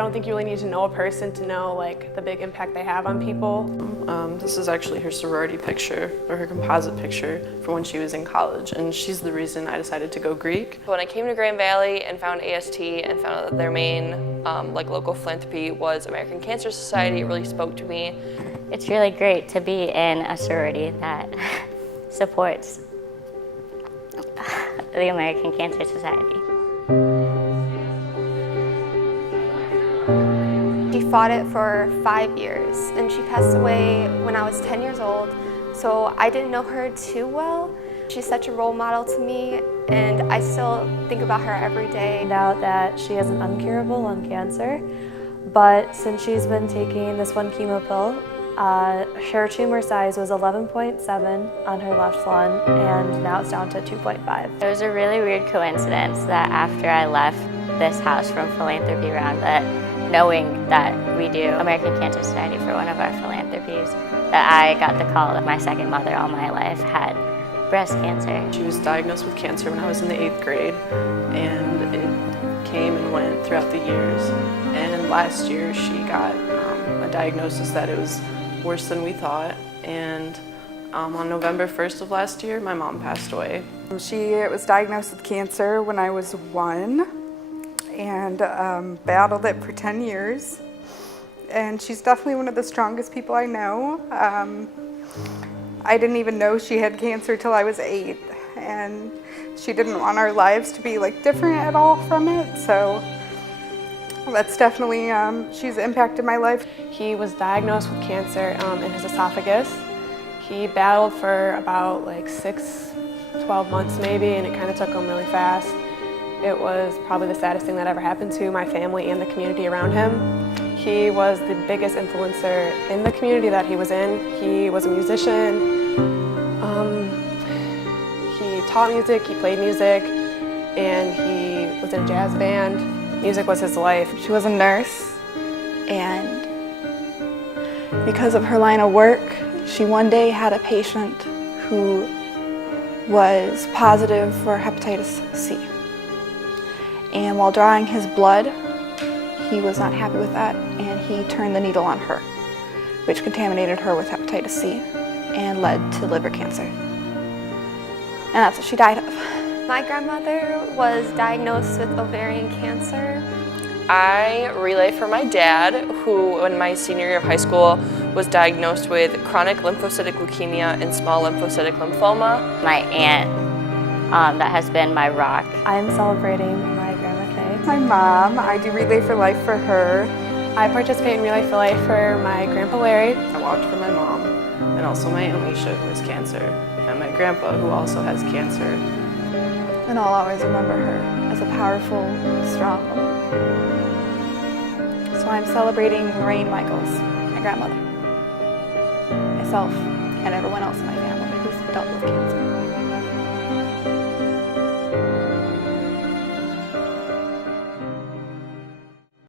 don't think you really need to know a person to know like the big impact they have on people. This is actually her sorority picture, or her composite picture, for when she was in college, and she's the reason I decided to go Greek. When I came to Grand Valley and found AST and found out that their main local philanthropy was American Cancer Society, it really spoke to me. It's really great to be in a sorority that supports the American Cancer Society. She fought it for 5 years, and she passed away when I was 10 years old, so I didn't know her too well. She's such a role model to me, and I still think about her every day. I found out that she has an uncurable lung cancer, but since she's been taking this one chemo pill, her tumor size was 11.7 on her left lung, and now it's down to 2.5. It was a really weird coincidence that after I left this house from Philanthropy Round, that knowing that we do American Cancer Society for one of our philanthropies, that I got the call that my second mother all my life had breast cancer. She was diagnosed with cancer when I was in the 8th grade, and it came and went throughout the years. And last year she got a diagnosis that it was worse than we thought, and on November 1st of last year, my mom passed away. She was diagnosed with cancer when I was 1 and battled it for 10 years. And she's definitely one of the strongest people I know. I didn't even know she had cancer till I was 8, and she didn't want our lives to be like different at all from it. So that's definitely, she's impacted my life. He was diagnosed with cancer in his esophagus. He battled for about like 12 months maybe, and it kind of took him really fast. It was probably the saddest thing that ever happened to my family and the community around him. He was the biggest influencer in the community that he was in. He was a musician. He taught music, he played music, and he was in a jazz band. Music was his life. She was a nurse, and because of her line of work, she one day had a patient who was positive for hepatitis C. And while drawing his blood, he was not happy with that, and he turned the needle on her, which contaminated her with hepatitis C and led to liver cancer. And that's what she died of. My grandmother was diagnosed with ovarian cancer. I relay for my dad, who in my senior year of high school was diagnosed with chronic lymphocytic leukemia and small lymphocytic lymphoma. My aunt, that has been my rock. I'm celebrating my Grandma Kay. My mom, I do Relay for Life for her. I participate in Relay for Life for my Grandpa Larry. I walked for my mom, and also my Aunt Alicia, who has cancer, and my grandpa, who also has cancer. And I'll always remember her as a powerful, strong woman. So I'm celebrating Lorraine Michaels, my grandmother, myself, and everyone else in my family who's dealt with cancer.